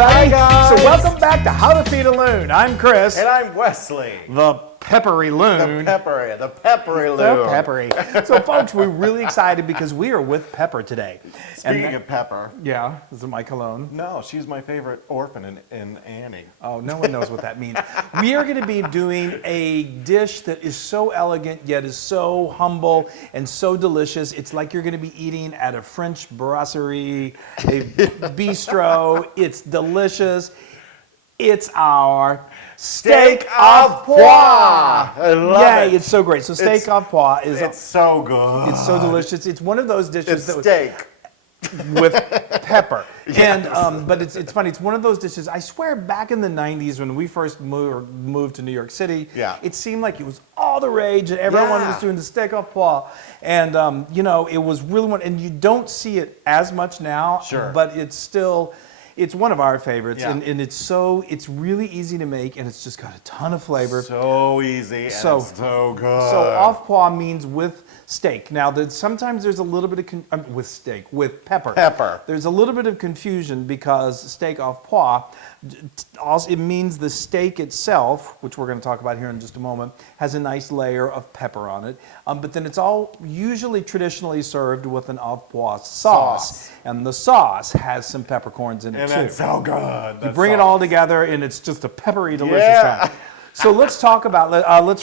everybody. Hi, guys. So welcome back to How to Feed a Loon. I'm Chris. And I'm Wesley. The peppery loon. The peppery loon. The peppery. So folks, we're really excited because we are with Pepper today. Speaking of Pepper. Yeah, is it my cologne? No, she's my favorite orphan in Annie. Oh, no one knows what that means. We are going to be doing a dish that is so elegant yet is so humble and so delicious. It's like you're going to be eating at a French brasserie, a bistro. It's delicious. It's our steak au pois. I love Yay, it. it's so great. So steak au pois is It's so good. it's so delicious. It's one of those dishes It's steak. with pepper. Yes. And but it's funny. It's one of those dishes. I swear, back in the '90s when we first moved to New York City, it seemed like it was all the rage, and everyone was doing the steak au pois. And you know, it was really one. And you don't see it as much now. Sure. But it's still. It's one of our favorites, Yeah. and it's really easy to make, and it's just got a ton of flavor. So easy and So- it's so good. So au pois means with steak. Now, sometimes there's a little bit of with pepper. Pepper. There's a little bit of confusion because steak au pois, also it means the steak itself, which we're going to talk about here in just a moment, has a nice layer of pepper on it. But then it's all usually traditionally served with an au pois sauce, and the sauce has some peppercorns in it and too. it's so good. You bring it all together, and it's just a peppery, delicious time. So let's talk about. Let's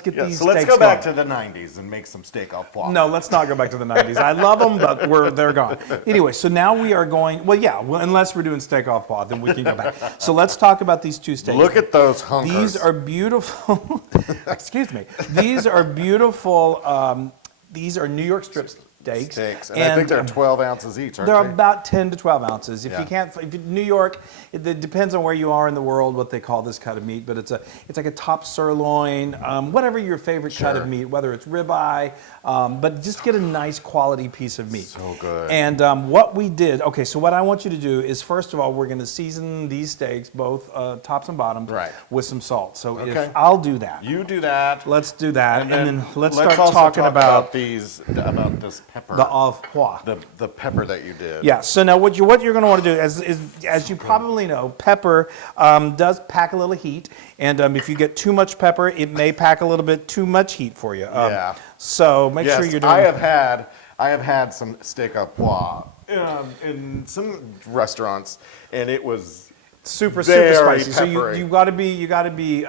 get these. So let's steaks go back going. to the '90s and make some steak au pois. No, let's not go back to the '90s. I love them, but they're gone. Anyway, so now we are going. Well, yeah. Well, unless we're doing steak au pois, then we can go back. So let's talk about these two steaks. Look at those hunkers. These are beautiful. Excuse me. These are beautiful. These are New York strip steaks. And I think they're 12 ounces each, aren't they're they? about 10 to 12 ounces. If you can't, New York, it depends on where you are in the world what they call this cut of meat, but it's like a top sirloin, whatever your favorite cut of meat, whether it's ribeye, but just get a nice quality piece of meat. So good. And what we did, okay, so what I want you to do is first of all, we're going to season these steaks, both tops and bottoms, with some salt. So if I'll do that. You do that. Let's do that, and then let's start also talking talk about this pepper. the au pois. The pepper that you did. Yeah. So now what you're going to want to do is as you probably know, pepper does pack a little heat, and if you get too much pepper, it may pack a little bit too much heat for you. So make sure you're doing. I have had some steak au pois in some restaurants, and it was super very spicy. peppery. So you got to be.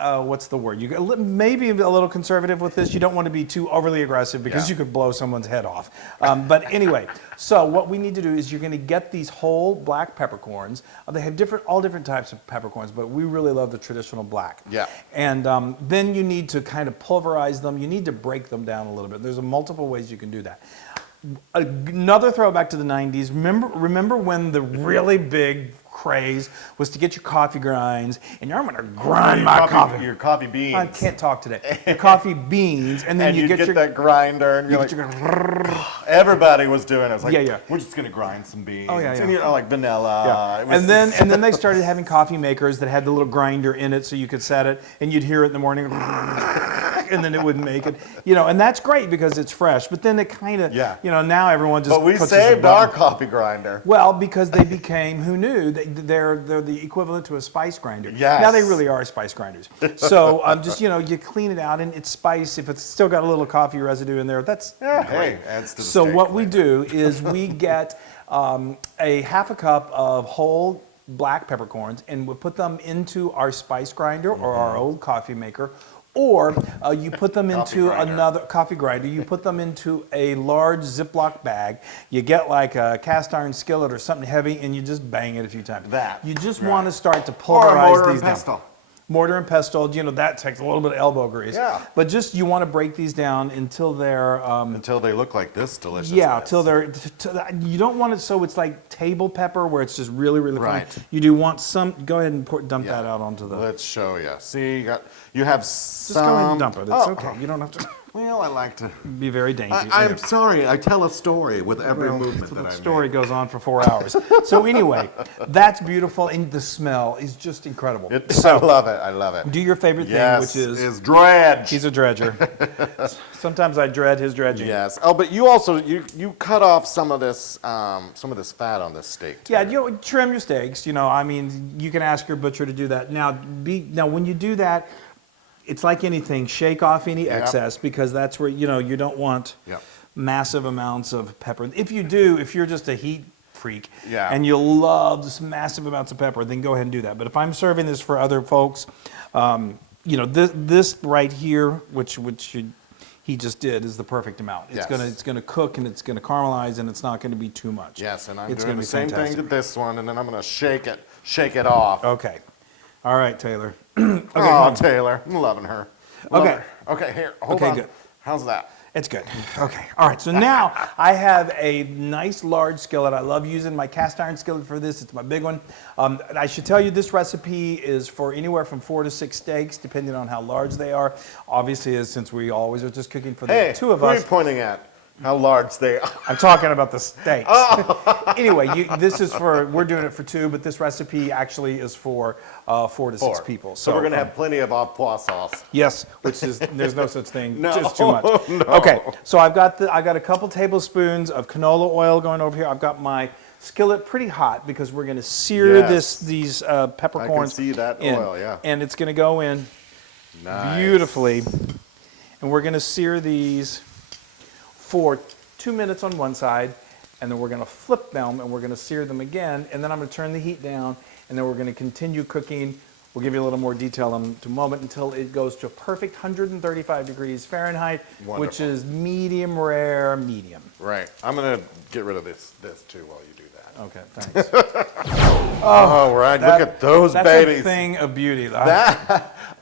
What's the word? You maybe a little conservative with this. You don't want to be too overly aggressive because you could blow someone's head off. But anyway, so what we need to do is you're going to get these whole black peppercorns. They have all different types of peppercorns, but we really love the traditional black. Yeah. And then you need to kind of pulverize them. You need to break them down a little bit. There's multiple ways you can do that. Another throwback to the '90s. Remember when the really big craze was to get your coffee grinds, and I'm going to grind my coffee. Your coffee beans. I can't talk today. Your coffee beans, and then and you get your that grinder, and you're like, everybody was doing it. It's like, we're just going to grind some beans. Oh, yeah. And you know, like vanilla. Yeah. And then they started having coffee makers that had the little grinder in it, so you could set it, and you'd hear it in the morning, and then it would make it. You know, and that's great because it's fresh. But then it kind of, you know, now everyone just. But we pushes saved our coffee grinder. Well, because they became, who knew, they're the equivalent to a spice grinder. Yes. Now they really are spice grinders. So just, you know, you clean it out and it's spice. If it's still got a little coffee residue in there, that's great. Hey, adds to the So steak what we flavor. do is we get a half a cup of whole black peppercorns, and we put them into our spice grinder or our old coffee maker. Or you put them into another coffee grinder. You put them into a large Ziploc bag. You get like a cast iron skillet or something heavy, and you just bang it a few times. You just want to start to pulverize these down. Mortar and pestle, you know, that takes a little bit of elbow grease. Yeah. But just you want to break these down until they're until they look like this delicious. Yeah, till they're. You don't want it so it's like table pepper where it's just really, really fine. You do want some. Go ahead and dump that out onto the. Let's show you. See, you have Just some. go ahead and dump it. It's okay. You don't have to. Well, I like to. Be very dainty. I'm sorry. I tell a story with every movement So that the I story make. goes on for 4 hours. So anyway, that's beautiful, and the smell is just incredible. I love it. I love it. Do your favorite thing, Yes, which is dredge. he's a dredger. Sometimes I dread his dredging. Yes. Oh, but you also you cut off some of this fat on this steak too. Yeah, you trim your steaks. You know, I mean, you can ask your butcher to do that. Now, when you do that, it's like anything. Shake off any excess because that's where you don't want massive amounts of pepper. If you do, if you're just a heat freak and you love this massive amounts of pepper, then go ahead and do that. But if I'm serving this for other folks, this right here, which he just did, is the perfect amount. It's gonna cook and it's gonna caramelize and it's not gonna be too much. Yes, and I'm It's doing gonna the be same fantastic. thing to this one, and then I'm gonna shake it off. Okay. All right, Taylor. Oh, Taylor, I'm loving her. Love Okay. her. Okay, here, hold Okay, on. good. How's that? It's good. Okay. All right. So now I have a nice large skillet. I love using my cast iron skillet for this. It's my big one. I should tell you this recipe is for anywhere from 4 to 6 steaks, depending on how large they are. Obviously, since we always are just cooking for the two of who are us. you pointing at? How large they are. I'm talking about the steaks. Anyway, we're doing it for 2, but this recipe actually is for 4 to 6 people. So we're going to have plenty of au pois sauce. Yes, which is there's no such thing. No, Just too much. no. Okay, so I got a couple tablespoons of canola oil going over here. I've got my skillet pretty hot because we're going to sear these peppercorns. I can see that in, oil, yeah. And it's going to go in beautifully, and we're going to sear these for 2 minutes on one side, and then we're going to flip them and we're going to sear them again, and then I'm going to turn the heat down, and then we're going to continue cooking. We'll give you a little more detail in a moment until it goes to a perfect 135 degrees Fahrenheit, which is medium rare, medium. Right. I'm going to get rid of this too while you do that. Okay, thanks. Oh, right. Look at those that's babies. A thing of beauty.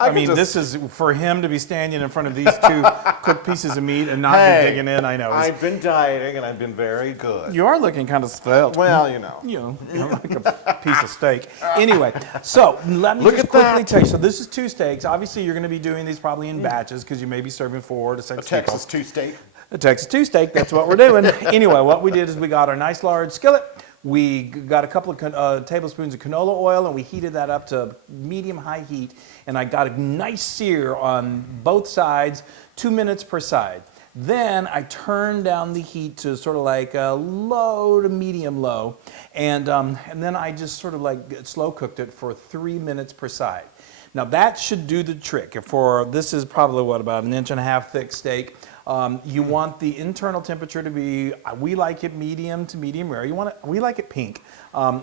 I mean, this is for him to be standing in front of these 2 cooked pieces of meat and not be digging in. I know. I've been dieting and I've been very good. You are looking kind of svelte. Well, like a piece of steak. Anyway, so let me just quickly tell you. So this is 2 steaks. Obviously, you're going to be doing these probably in batches because you may be serving 4 to 6 people. Texas 2 steak. A Texas 2 steak. That's what we're doing. Anyway, what we did is we got our nice large skillet. We got a couple of tablespoons of canola oil, and we heated that up to medium-high heat. And I got a nice sear on both sides, 2 minutes per side. Then I turned down the heat to sort of like low to medium low, and then I just sort of like slow cooked it for 3 minutes per side. Now that should do the trick. This is probably about 1.5 inch thick steak. You want the internal temperature to be, we like it medium to medium rare. We like it pink.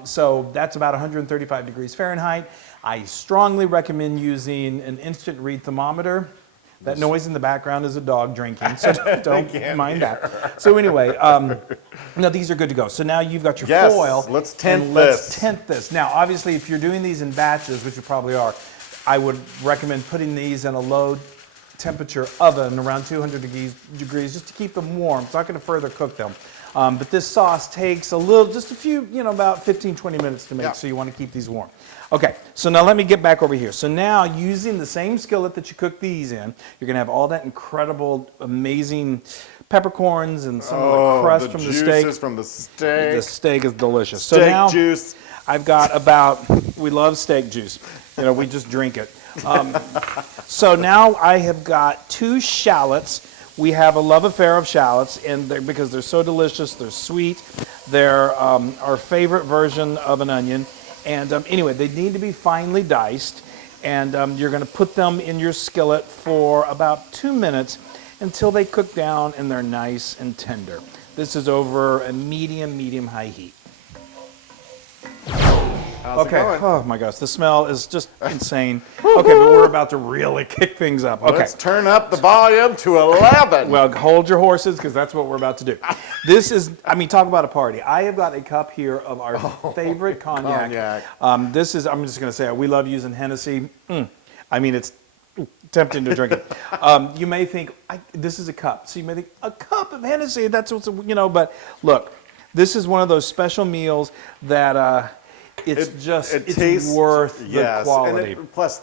So that's about 135 degrees Fahrenheit. I strongly recommend using an instant read thermometer. That noise in the background is a dog drinking, so don't mind that. So anyway, now these are good to go. So now you've got your foil. Let's tint Let's tint this. Now, obviously, if you're doing these in batches, which you probably are, I would recommend putting these in a low temperature oven around 200 degrees just to keep them warm. It's not going to further cook them. But this sauce takes just a few, about 15, 20 minutes to make, so you want to keep these warm. Okay, so now let me get back over here. So now using the same skillet that you cook these in, you're going to have all that incredible, amazing peppercorns and some of the crust from the steak. Juices from the steak. The steak is delicious. Steak so now juice. I've got we love steak juice. We just drink it. So now I have got 2 shallots. We have a love affair of shallots, and because they're so delicious, they're sweet. They're our favorite version of an onion. And anyway, they need to be finely diced, and you're going to put them in your skillet for about 2 minutes until they cook down and they're nice and tender. This is over a medium-high heat. How's it going? Oh my gosh, the smell is just insane. Okay, but we're about to really kick things up. Okay. Let's turn up the volume to 11. Well, hold your horses because that's what we're about to do. This is, talk about a party. I have got a cup here of our favorite cognac. I'm just going to say, we love using Hennessy. It's tempting to drink it. You may think, this is a cup. So you may think, a cup of Hennessy, that's what's, but look, this is one of those special meals that it's it it's tastes worth the quality. And plus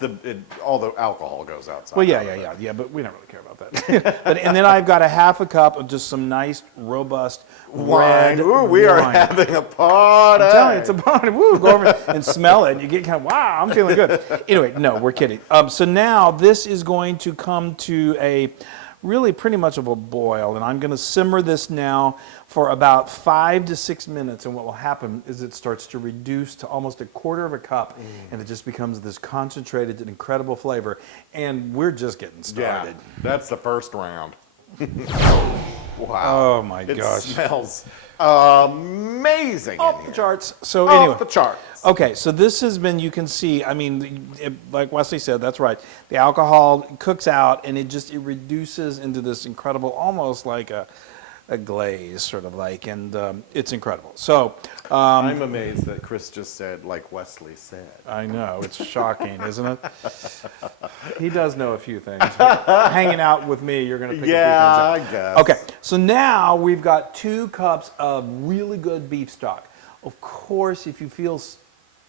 all the alcohol goes outside. Well, yeah, but we don't really care about that. And then I've got a half a cup of just some nice, robust Wine. red Ooh, we are wine. having a party. I'm telling you, it's a party. Woo, go over and smell it, and you get kind of, wow, I'm feeling good. Anyway, no, we're kidding. So now this is going to come to a really pretty much of a boil, and I'm going to simmer this now for about 5 to 6 minutes, and what will happen is it starts to reduce to almost a quarter of a cup, and it just becomes this concentrated and incredible flavor, and we're just getting started. Yeah, that's the first round. Wow. Oh my it gosh. Smells amazing. Off the charts. So Off anyway. the charts. Okay, so this has been, you can see, I mean, like Wesley said, that's right. The alcohol cooks out and it reduces into this incredible, almost like a glaze, sort of like, and it's incredible. So I'm amazed that Chris just said, like Wesley said. I know, it's shocking, isn't it? He does know a few things. Hanging out with me, you're going to pick a few things up. I guess. Okay, so now we've got 2 cups of really good beef stock. Of course, if you feel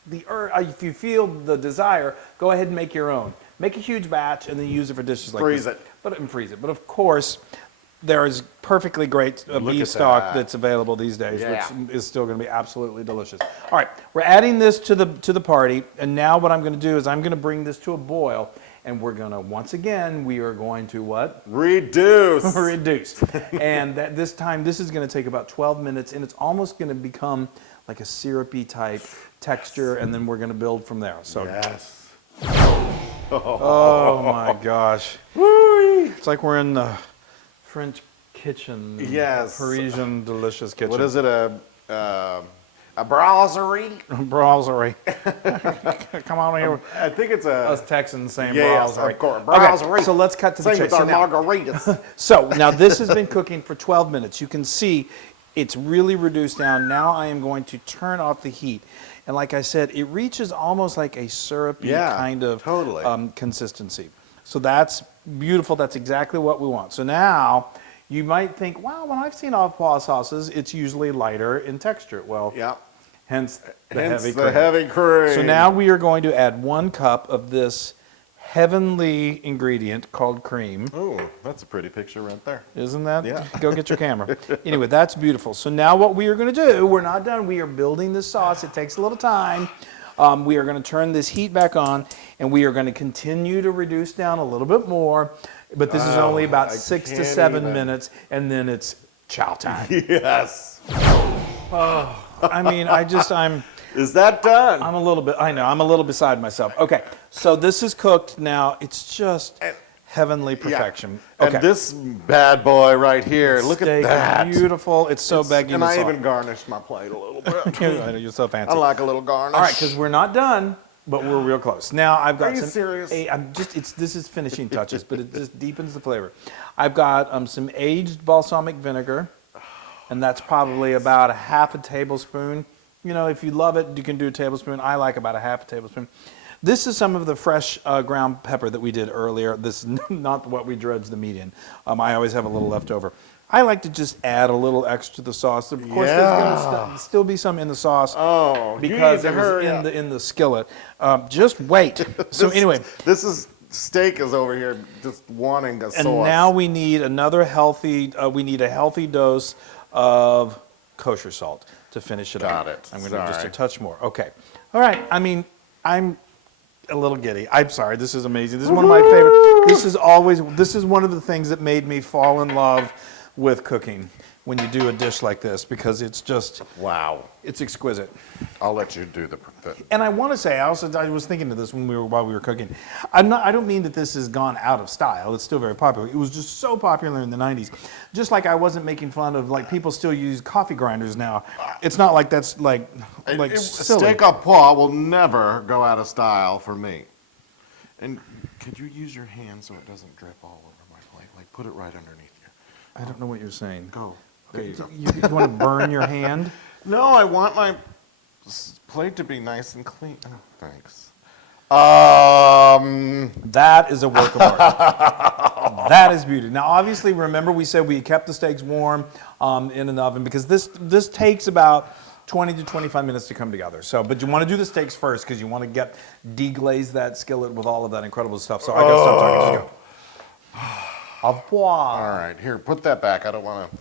the desire, go ahead and make your own. Make a huge batch and then use it for dishes like Freeze this. it. Freeze it. But of course, there is perfectly great beef stock that's available these days, which is still going to be absolutely delicious. All right, we're adding this to the party, and now what I'm going to do is I'm going to bring this to a boil, and we're going to, once again, we are going to what? Reduce. Reduce. And this time, this is going to take about 12 minutes, and it's almost going to become like a syrupy type texture, and then we're going to build from there. So, Yes. oh my gosh. Woo! It's like we're in the French kitchen. Yes. Parisian delicious kitchen. What is it? A brasserie? Brasserie. Come on here. I think it's a. Us Texans saying Yes, brasserie. of course. Okay, Brasserie. so let's cut to the Same chase. with our So now- margaritas. So now this has been cooking for 12 minutes. You can see it's really reduced down. Now I am going to turn off the heat. And like I said, it reaches almost like a syrupy kind of consistency. So that's beautiful. That's exactly what we want. So now you might think, wow, when I've seen au-pois sauces, it's usually lighter in texture. Well, hence the heavy cream. So now we are going to add 1 cup of this heavenly ingredient called cream. Oh, that's a pretty picture right there. Isn't that? Yeah. Go get your camera. Anyway, that's beautiful. So now what we are going to do, we're not done. We are building this sauce. It takes a little time. We are going to turn this heat back on, and we are going to continue to reduce down a little bit more. But this is only about 6 to 7 minutes, and then it's chow time. Yes. I mean, I'm... Is that done? I'm a little bit, I know, I'm a little beside myself. Okay, so this is cooked now. It's just heavenly perfection. Yeah. Okay. And this bad boy right here, look at that. Is beautiful. It's so baggy and I soft. even garnished my plate a little bit. I know, you're so fancy. I like a little garnish. All right, because we're not done, but we're real close. Now I've got Are you some. serious? This is finishing touches, but it just deepens the flavor. I've got some aged balsamic vinegar, and that's probably about a half a tablespoon. You know, if you love it, you can do a tablespoon. I like about a half a tablespoon. This is some of the fresh ground pepper that we did earlier. This is not what we dredged the meat in. I always have a little left over. I like to just add a little extra to the sauce. Of course, there's going to still be some in the sauce because it was in the skillet. Just wait. So anyway, steak is over here just wanting a sauce. And now we need another healthy. We need a healthy dose of kosher salt to finish it up. Got it. I'm going to just a touch more. Okay. All right. I mean, I'm a little giddy. I'm sorry. This is amazing. This is one of my favorite. This is one of the things that made me fall in love with cooking when you do a dish like this, because it's just, wow, it's exquisite. I'll let you do the And I want to say, I was thinking of this while we were cooking. I don't mean that this has gone out of style. It's still very popular. It was just so popular in the 90s. Just like I wasn't making fun of, like, people still use coffee grinders now. It's not like that's like silly. Steak au pois will never go out of style for me. And could you use your hand so it doesn't drip all over my plate? Like, put it right underneath you. I don't know what you're saying. Go. There you go. You want to burn your hand? No, I want my plate to be nice and clean. Oh, thanks. That is a work of art. That is beauty. Now, obviously, remember we said we kept the steaks warm in an oven, because this takes about 20 to 25 minutes to come together. So, but you want to do the steaks first because you want to deglaze that skillet with all of that incredible stuff. So I got to stop talking. Just go. Au revoir. All right, here, put that back. I don't want to.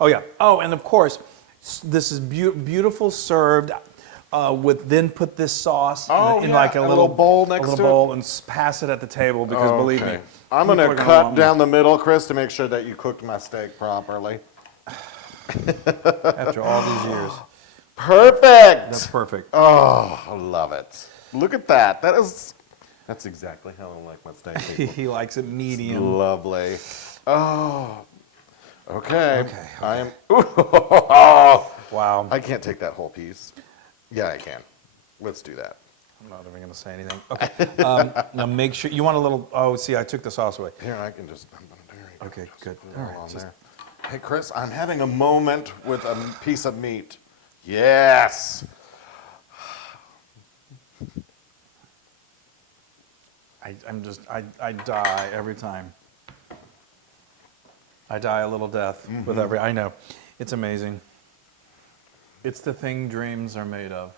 Oh yeah. Oh, and of course, this is beautiful served with. Then put this sauce in like a little bowl next to it, and pass it at the table because believe me, I'm going to cut down the middle, Chris, to make sure that you cooked my steak properly. After all these years. Perfect. That's perfect. Oh, I love it. Look at that. That's exactly how I like my steak. He likes it medium. Lovely. Oh. Okay. I am. Wow. I can't take that whole piece. Yeah, I can. Let's do that. I'm not even going to say anything. Okay. Now make sure you want a little. Oh, see, I took the sauce away. Here, I can just. Okay, good. All right. Hey, Chris, I'm having a moment with a piece of meat. Yes. I die every time. I die a little death with every. I know, it's amazing. It's the thing dreams are made of.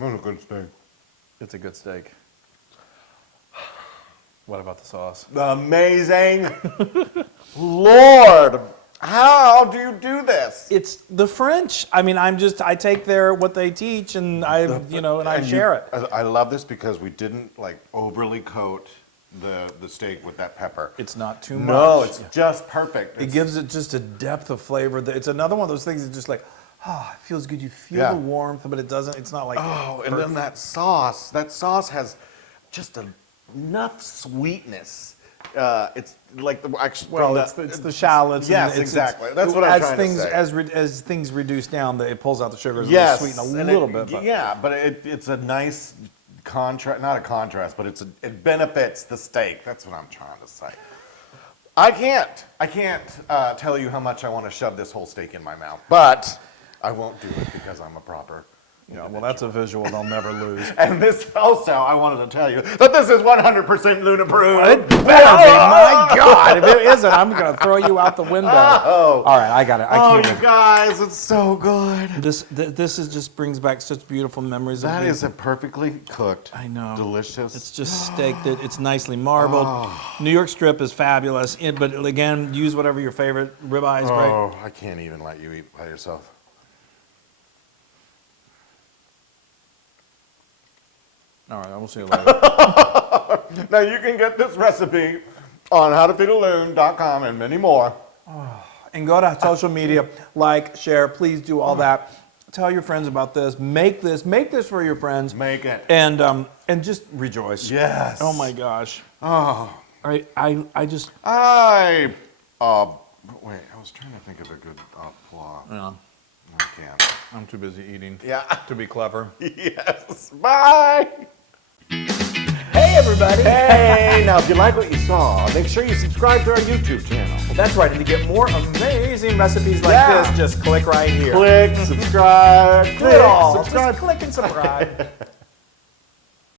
That's a good steak. It's a good steak. What about the sauce? Amazing. Lord, how do you do this? It's the French. I mean, I take what they teach and I share it. I love this because we didn't like overly coat the steak with that pepper. It's not too much. No, it's just perfect. It gives it just a depth of flavor. It's another one of those things that's just like, it feels good. You feel the warmth, but it doesn't. It's not like. Oh, and then that sauce has just enough sweetness. It's like the actually. Well, it's the shallots. Yes, exactly. That's what I'm trying to say. As things reduce down, it pulls out the sugars Yes, and sweeten a little bit. But. Yeah, but it's a nice contrast. Not a contrast, but it benefits the steak. That's what I'm trying to say. I can't tell you how much I want to shove this whole steak in my mouth, but I won't do it because I'm a proper. Yeah, well, that's a visual they'll never lose. And this also, I wanted to tell you that this is 100% Loon approved. It better be, my God. If it isn't, I'm going to throw you out the window. Oh. All right, I got it. I can't. You guys, it's so good. This just brings back such beautiful memories. That is a perfectly cooked, I know, delicious. It's just steak that it's nicely marbled. New York strip is fabulous, but again, use whatever your favorite ribeye is great. Oh, I can't even let you eat by yourself. All right, I will see you later. Now you can get this recipe on howtofeedaloon.com and many more. And go to social media, like, share, please do all that. Tell your friends about this. Make this for your friends. Make it. And just rejoice. Yes. Oh my gosh. Oh. I just. wait, I was trying to think of a good flaw. Yeah. I can't. I'm too busy eating. Yeah. To be clever. Yes. Bye. Hey everybody. Hey, now if you like what you saw, make sure you subscribe to our YouTube channel. That's right. And to get more amazing recipes like this, just click right here. Click, subscribe, Do it all. subscribe. Just click and subscribe.